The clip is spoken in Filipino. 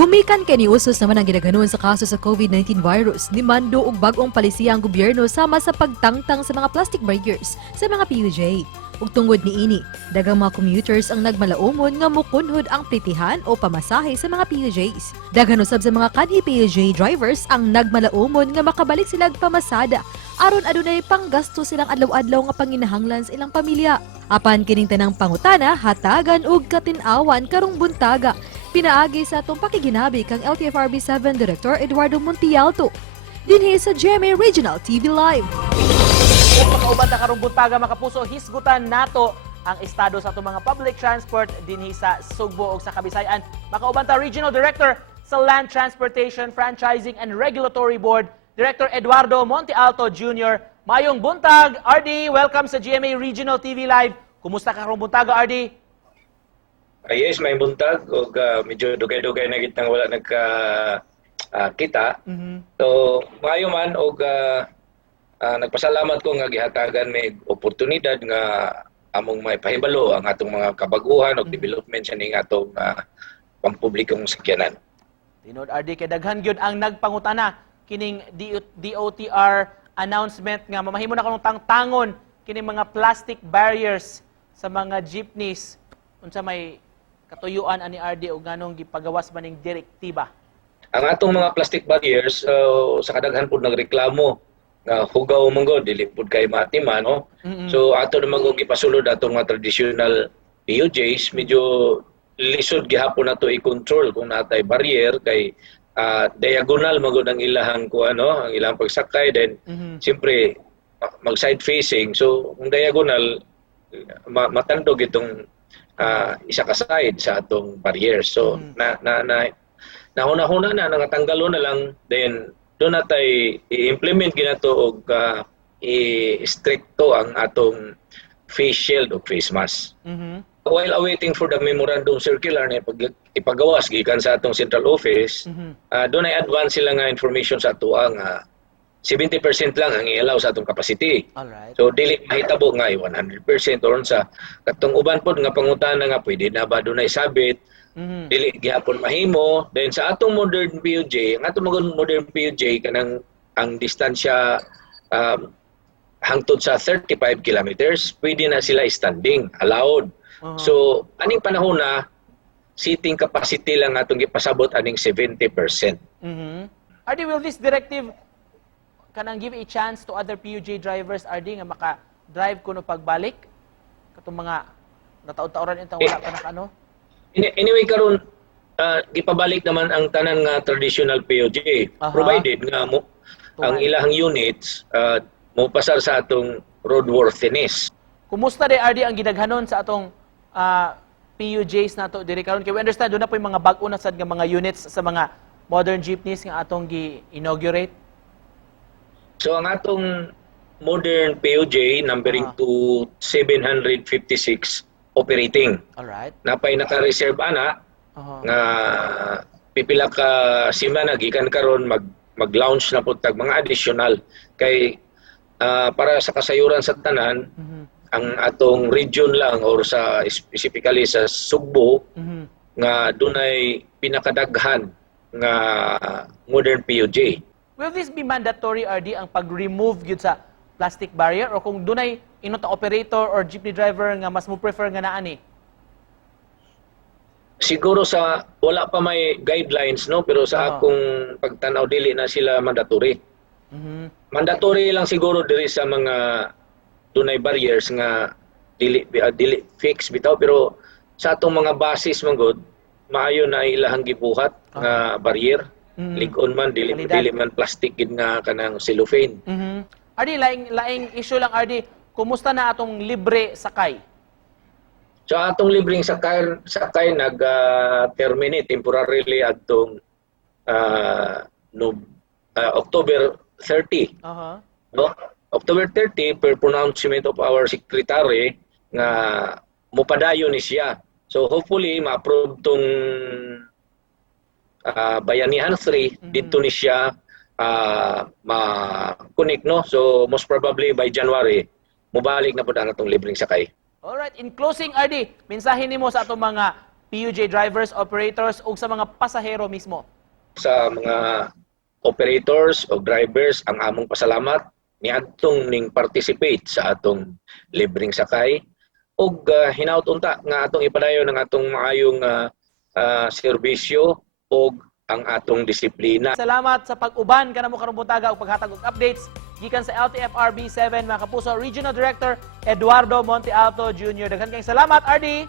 Gumikan kay ni usos naman ang gidaghanon sa kaso sa COVID-19 virus, ni mando og bag-ong palisiya ang gobyerno sama sa pagtangtang sa mga plastic barriers sa mga PUJ. Ug tungod ni ini, daghang mga commuters ang nagmalaumon nga mukunhod ang pritihan o pamasahe sa mga PUJs. Daghan usab sa mga kanhi PUJ drivers ang nagmalaumon nga makabalik sila pamasada aron adunay panggasto silang adlaw-adlaw nga panginahanglan sa ilang pamilya. Apan kining tanang pangutana hatagan og katin-awan karong buntaga. Pinaagi sa atong pakiginabi kang LTFRB 7 Director Eduardo Montialto dinhi sa GMA Regional TV Live. Kung makauban na karong buntaga mga kapuso, hisgutan nato ang estado sa atong mga public transport dinhi sa Sugbo ug sa Kabisayan. Makauban ta Regional Director sa Land Transportation, Franchising and Regulatory Board, Director Eduardo Montialto Jr. Mayong buntag, RD, welcome sa GMA Regional TV Live. Kumusta ka karong buntaga, RD? Yes, may buntag o medyo dugay-dugay na kitang wala kita. So, maayo man o nagpasalamat ko nga gihatagan may oportunidad nga among may pahibalo ang atong mga kabaguhan o development sa ning atong pampublikong sakyanan. Tinod RD kay daghan gyud ang nagpangutana kining DOTR announcement nga mamahimo na kanong tangtangon kining mga plastic barriers sa mga jeepneys unsa may katuyuan ani RD o ganong gipagawas man ning direktiba. Ang atong mga plastic barriers sa kadaghan pud nagreklamo nga hugaw man gud dili pud kay matima no. So ato naman og gipasulod atong mga traditional PUJs medyo lisod gihapon nato i-control kung natay barrier kay diagonal man gud ang ilahang ang ilang pagsakay then siyempre mag side facing so kung diagonal matandog itong isa ka side sa atong barriers. So nahuna-huna na nangatanggalon na lang then doon natay i-implement ginato og i-stricto ang atong face shield o face mask. While awaiting for the memorandum circular na ipagawas gikan sa atong central office, doon ay advance sila nga information sa ato ang 70% lang ang i-allow sa atong capacity. Alright. So dili mahitabo nga 100% or sa katong uban pod nga pangutana nga pwede na ba dunay sabit dili gihapon mahimo. Then sa atong modern PUJ, ang atong modern PUJ kanang ang distansya hangtod sa 35 kilometers, pwede na sila standing allowed. So aning panahon na seating capacity lang atong gipasabot aning 70%. RD, will this directive kanang give a chance to other PUJ drivers RD nga maka-drive kuno pagbalik katong mga nataod-taoran intang wala pa nakano? Anyway karon gipabalik naman ang tanan nga traditional PUJ provided nga ang ilang units mo pasar sa atong roadworthiness. Kumusta day RD ang gidaghanon sa atong PUJs nato diri karon kay we understand do na poy mga bag-o na sad nga mga units sa mga modern jeepneys nga atong gi-inaugurate? So ang atong modern PUJ numbering to 756 operating. Alright. Napay naka-reserve ana nga pipila ka semana gikan karon mag-launch na pud tag mga additional kay para sa kasayuran sa tanan ang atong region lang or sa specifically sa Sugbo nga dunay pinakadaghan nga modern PUJ. Will this be mandatory RD ang pag-remove gyud sa plastic barrier o kung dunay inota operator or jeepney driver nga mas mo prefer nga naani? Siguro sa wala pa may guidelines no pero sa akong pagtanaw dili na sila mandatory. Mandatory lang siguro diri sa mga dunay barriers nga dili fix bitaw pero sa atong mga basis man gud maayo na ilahang gibuhat nga barrier. Ligon man dili man plastic gid nga kanang cellophane. RD, laing issue lang RD, kumusta na atong libre sakay? So atong libreng sakay nag-terminate temporarily adtong October 30. No? October 30 per pronouncement of our secretary nga mopadayon ni siya. So hopefully ma-approve tong Bayanihan 3 dito ni siya ma-connect no. So most probably by January mobalik na pud ang atong libreng sakay. Alright, in closing RD, mensahe nimo sa atong mga PUJ drivers, operators ug sa mga pasahero mismo. Sa mga operators o drivers, ang among pasalamat niadtong ning participate sa atong libreng sakay ug hinaut unta nga atong ipadayon ang atong maayong serbisyo ug ang atong disiplina. Salamat sa pag-uban kanamo karong buntaga ug paghatag og updates gikan sa LTFRB 7 mga kapuso Regional Director Eduardo Monte Alto Jr. Daghan kayong salamat, RD.